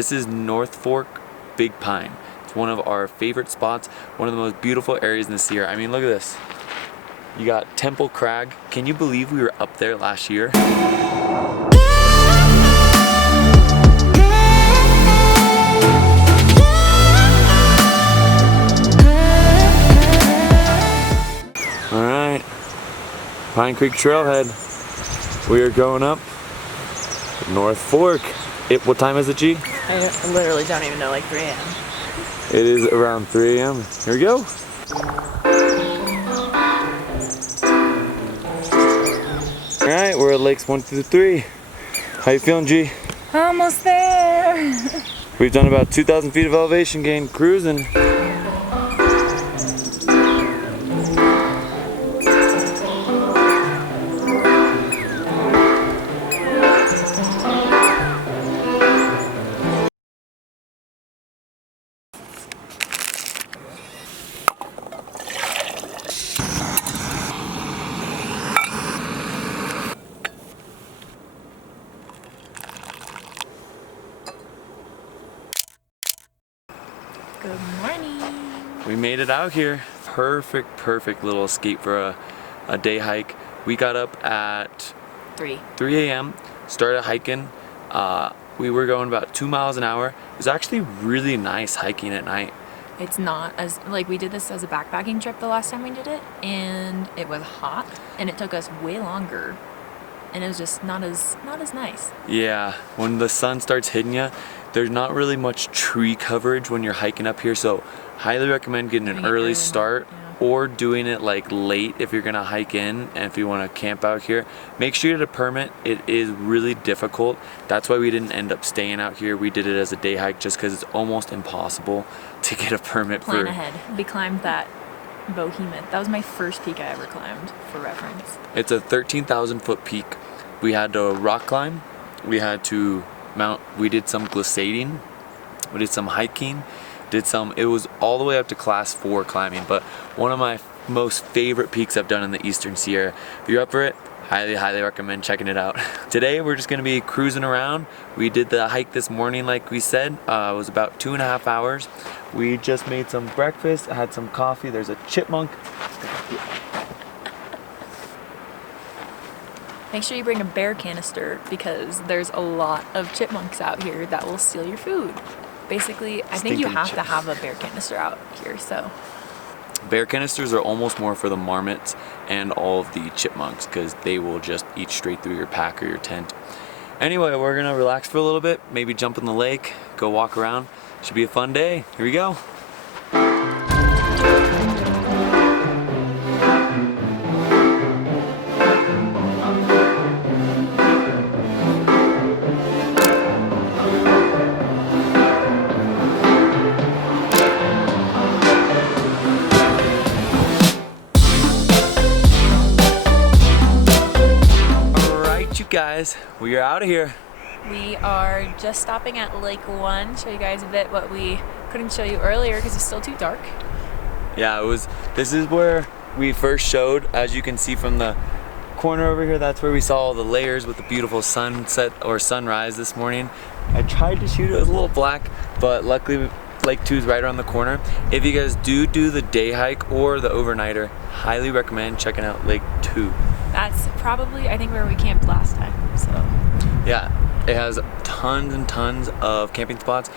This is North Fork Big Pine. It's one of our favorite spots, one of the most beautiful areas in the Sierra. I mean, look at this. You got Temple Crag. Can you believe we were up there last year? All right, Pine Creek Trailhead. We are going up North Fork. What time is it, G? I literally don't even know, like 3 a.m. It is around 3 a.m. Here we go. All right, we're at Lakes 1 through 3. How you feeling, G? Almost there. We've done about 2,000 feet of elevation gain cruising. Good morning. We made it out here. Perfect little escape for a day hike. We got up at 3 a.m. started hiking. We were going about 2 miles an hour. It was actually really nice hiking at night. It's not as, like, we did this as a backpacking trip the last time we did it, and it was hot, and it took us way longer, and it was just not as nice. Yeah, when the sun starts hitting you, there's not really much tree coverage when you're hiking up here, so highly recommend getting an early start. Yeah. Or doing it like late if you're gonna hike in and if you want to camp out here. Make sure you get a permit. It is really difficult. That's why we didn't end up staying out here. We did it as a day hike just because it's almost impossible to get a permit. Plan ahead. We climbed that behemoth. That was my first peak I ever climbed, for reference. It's a 13,000 foot peak. We had to rock climb. We had to mount. We did some glissading. We did some hiking. It was all the way up to class 4 climbing, but one of my most favorite peaks I've done in the Eastern Sierra. If you're up for it, highly recommend checking it out. Today we're just gonna be cruising around. We did the hike this morning like we said. It was about 2.5 hours. We just made some breakfast, had some coffee. There's a chipmunk. Make sure you bring a bear canister because there's a lot of chipmunks out here that will steal your food. Basically, I think you have to have a bear canister out here, so. Bear canisters are almost more for the marmots and all of the chipmunks because they will just eat straight through your pack or your tent. Anyway, we're gonna relax for a little bit, maybe jump in the lake, go walk around. Should be a fun day. Here we go. Guys, we are out of here. We are just stopping at Lake 1, show you guys a bit what we couldn't show you earlier because it's still too dark. Yeah, this is where we first showed. As you can see from the corner over here, that's where we saw all the layers with the beautiful sunset or sunrise this morning. I tried to shoot it, it was a little black, but luckily Lake 2 is right around the corner. If you guys do the day hike or the overnighter, highly recommend checking out Lake 2. That's probably, I think, where we camped last time, so. Yeah, it has tons and tons of camping spots,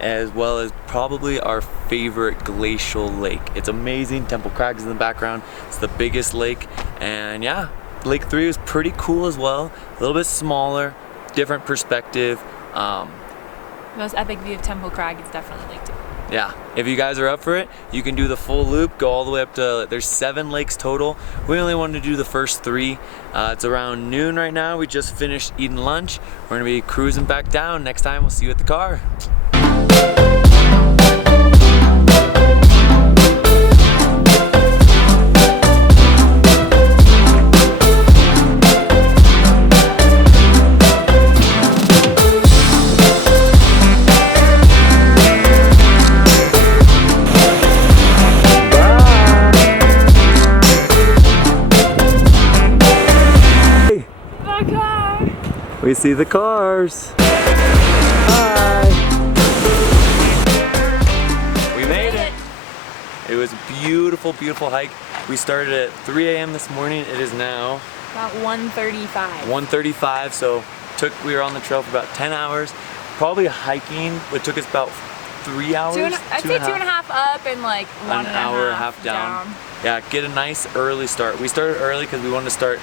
as well as probably our favorite glacial lake. It's amazing. Temple Crag is in the background. It's the biggest lake, and yeah, Lake 3 is pretty cool as well. A little bit smaller, different perspective. Most epic view of Temple Crag is definitely Lake 2. Yeah, if you guys are up for it, you can do the full loop, go all the way up to, there's 7 lakes total. We only wanted to do the first 3. It's around noon right now. We just finished eating lunch. We're gonna be cruising back down. Next time, we'll see you at the car. We see the cars. Hi. beautiful, beautiful hike. We started at 3 a.m. this morning. It is now About 1:35. 1:35, so we were on the trail for about 10 hours. Probably hiking, it took us about 3 hours. I'd say 2.5 up and like an hour and a half down. Yeah, get a nice early start. We started early because we wanted to start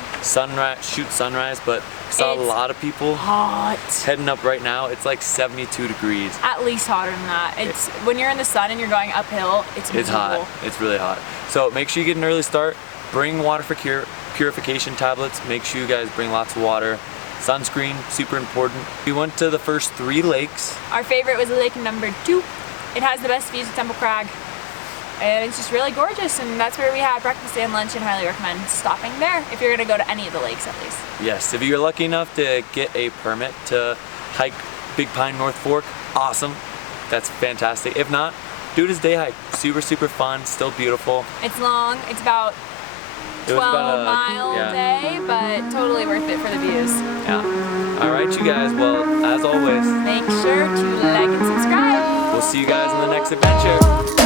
shoot sunrise, but we saw a lot of people hot heading up right now. It's like 72 degrees. At least hotter than that. It's when you're in the sun and you're going uphill, it's hot. It's really hot. So make sure you get an early start. Bring water for purification tablets. Make sure you guys bring lots of water. Sunscreen, super important. We went to the first 3 lakes. Our favorite was lake number 2. It has the best views of Temple Crag. And it's just really gorgeous, and that's where we had breakfast and lunch, and highly recommend stopping there if you're gonna go to any of the lakes at least. Yes, if you're lucky enough to get a permit to hike Big Pine North Fork, awesome. That's fantastic. If not, do it as a day hike. Super, super fun, still beautiful. It's long, it's about 12-mile day, but totally worth it for the views. Yeah. All right, you guys, well, as always, make sure to like and subscribe. We'll see you guys in the next adventure.